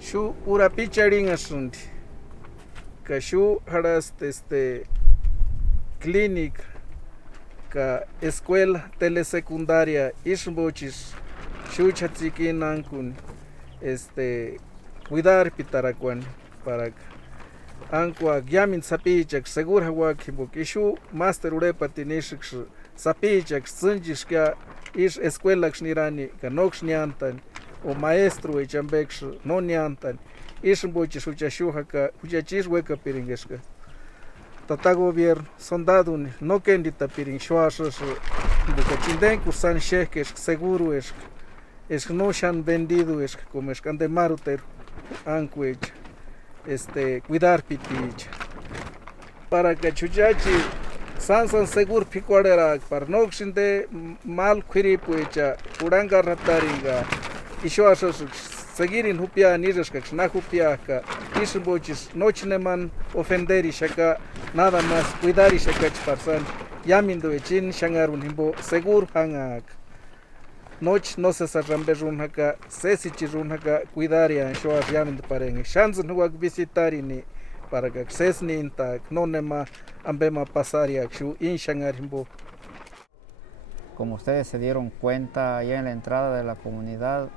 Shu urapicharin asunti. Ka shu haras clínica ka escuela telesecundaria ishbochis shu chatzikinan kun cuidar pitarakuan para ankwa gyamin sapichak segura waki porque shu master urepa tinishik sapichak tsinjishka ish escuela nirani ka nox niantan o maestro echambeksh no niantan ishbochis uchashuja ka uchachish weka piringeshka tata gobierno soldado no kendita pirin shuashes buka chinden kursan shekes seguro es no shan vendido es como es kande maruter ankuech cuidar pitich para que chuchachi sansan segur picuadera para no xinde mal quiri puecha uranga rataringa ishuashes seguir in hupia nireshka na hupia ka isbochis nochneman ofender y shaka nada más cuidar y shaka parsan yamindo echin shangarun himbo segur hangak noche no se sarramberun haka sesichirun haka cuidar ya shoar yamindo pareng shanzun huak visitar ni para que sesni intak no nema ambema pasar ya shu in shangar himbo. Como ustedes se dieron cuenta ya en la entrada de la comunidad,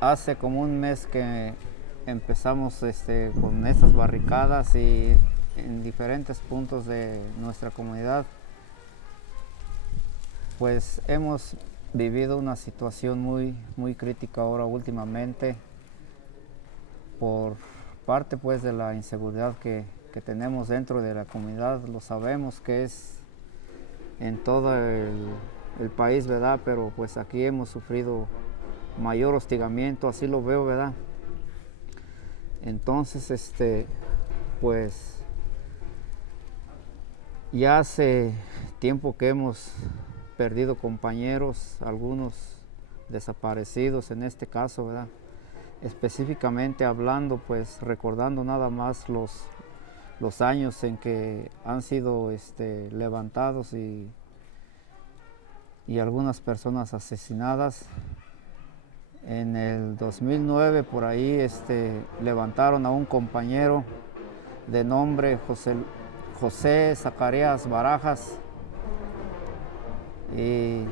hace como un mes que empezamos con estas barricadas y en diferentes puntos de nuestra comunidad, pues hemos vivido una situación muy crítica ahora últimamente por parte pues de la inseguridad que tenemos dentro de la comunidad. Lo sabemos que es en todo el país, ¿verdad? Pero pues aquí hemos sufrido mayor hostigamiento, así lo veo, ¿verdad? Entonces, pues ya hace tiempo que hemos perdido compañeros, algunos desaparecidos en este caso, ¿verdad? Específicamente hablando, pues recordando nada más los años en que han sido levantados y algunas personas asesinadas. En el 2009 por ahí levantaron a un compañero de nombre José Zacarías Barajas, y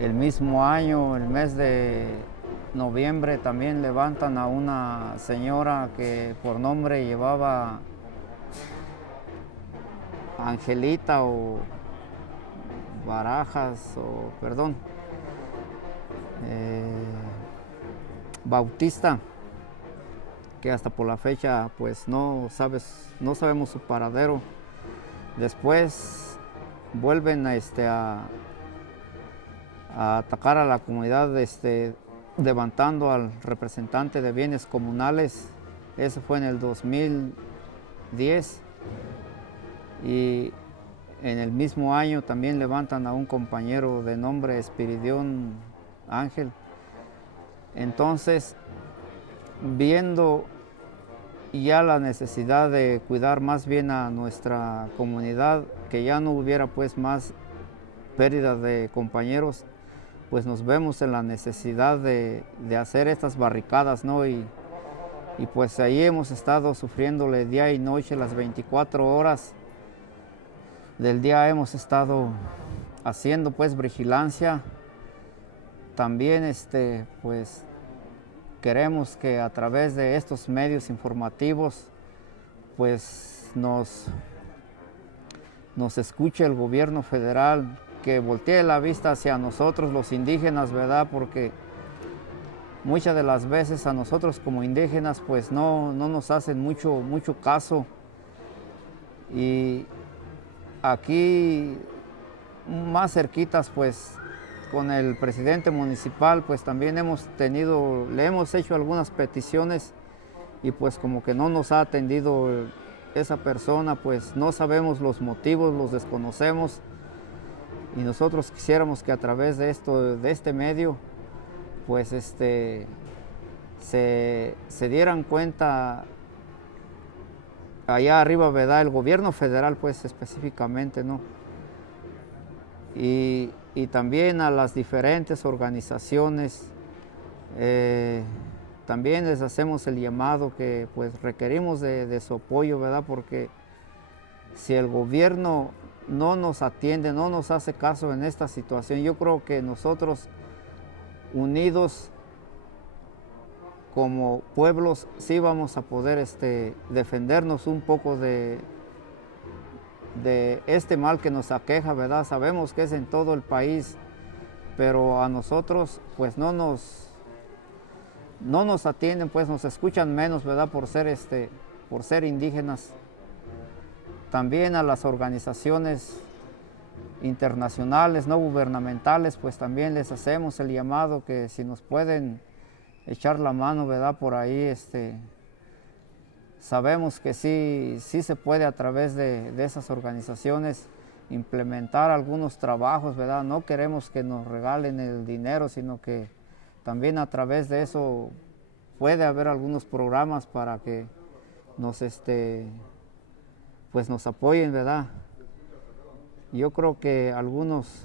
el mismo año, el mes de noviembre, también levantan a una señora que por nombre llevaba Angelita o Barajas, o perdón, Bautista, que hasta por la fecha pues no sabemos su paradero. Después vuelven a atacar a la comunidad levantando al representante de bienes comunales. Eso fue en el 2010, y en el mismo año también levantan a un compañero de nombre Espiridión Ángel. Entonces, viendo ya la necesidad de cuidar más bien a nuestra comunidad, que ya no hubiera pues más pérdida de compañeros, pues nos vemos en la necesidad de hacer estas barricadas, ¿no? Y pues ahí hemos estado sufriéndole día y noche, las 24 horas del día hemos estado haciendo pues vigilancia. También pues queremos que a través de estos medios informativos pues nos escuche el gobierno federal, que voltee la vista hacia nosotros los indígenas, ¿verdad? Porque muchas de las veces a nosotros como indígenas pues no nos hacen mucho caso. Y aquí más cerquitas pues con el presidente municipal pues también le hemos hecho algunas peticiones, y pues como que no nos ha atendido esa persona, pues no sabemos los motivos, los desconocemos, y nosotros quisiéramos que a través de este medio pues se dieran cuenta allá arriba, ¿verdad? El gobierno federal pues específicamente, ¿no? y también a las diferentes organizaciones. También les hacemos el llamado que pues requerimos de su apoyo, ¿verdad? Porque si el gobierno no nos atiende, no nos hace caso en esta situación, yo creo que nosotros unidos como pueblos sí vamos a poder defendernos un poco de este mal que nos aqueja, ¿verdad? Sabemos que es en todo el país, pero a nosotros pues no nos atienden, pues nos escuchan menos, ¿verdad? Por ser indígenas. También a las organizaciones internacionales, no gubernamentales, pues también les hacemos el llamado que si nos pueden echar la mano, ¿verdad? Por ahí, sabemos que sí se puede a través de esas organizaciones implementar algunos trabajos, ¿verdad? No queremos que nos regalen el dinero, sino que también a través de eso puede haber algunos programas para que nos, pues nos apoyen, ¿verdad? Yo creo que algunos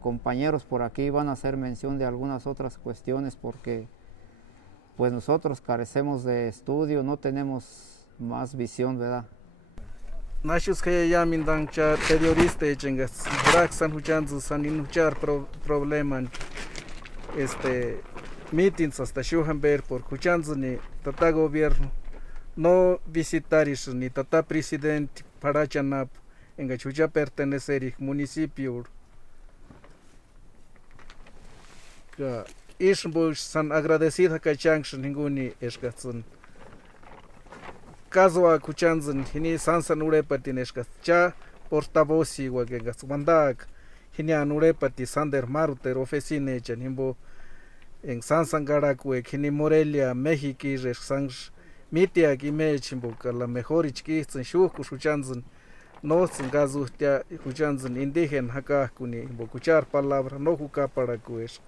compañeros por aquí van a hacer mención de algunas otras cuestiones porque pues nosotros carecemos de estudio, no tenemos más visión, ¿verdad? Nashus que ya mindan cha periodista chengas braxan huchanzu san inuchar probleman meetings hasta Schuhamber por huchanzu ni tata gobierno no visitaris ni tata presidente para chanap en gachucha pertenecer municipio ka isbush san agradecida ka chanx ninguni esgatsun caso a kuchanzun hini sansan urepati neshkas cha portavoz wagengas mandak hini anurepati Sander Maruter oficina echan himbo en sansan garakwe hini Morelia México resans mitia kimechimbo la mejor ichkitsun shuku kuchanzun no gazustia kuchanzun indígena haka kuni bo kuchar palabra no huka para kuesh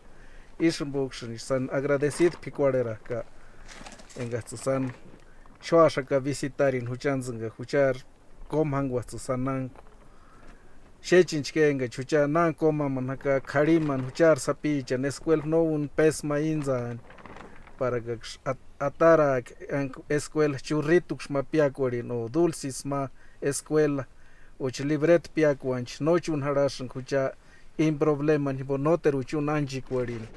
isbuxn san agradecido picuarera ka engatsan Shoashaka visitarin huchanzunga huchar komhangwatsu sanang shechinchkenga chucha nan koma manaka khariman huchar sapichan escuela no un pesma inzan para atara escuela churritux ma piakwarin o dulcis ma escuela o libret piakwanch no chun harashan hucha in problema ni bonoter uchun anjikwarin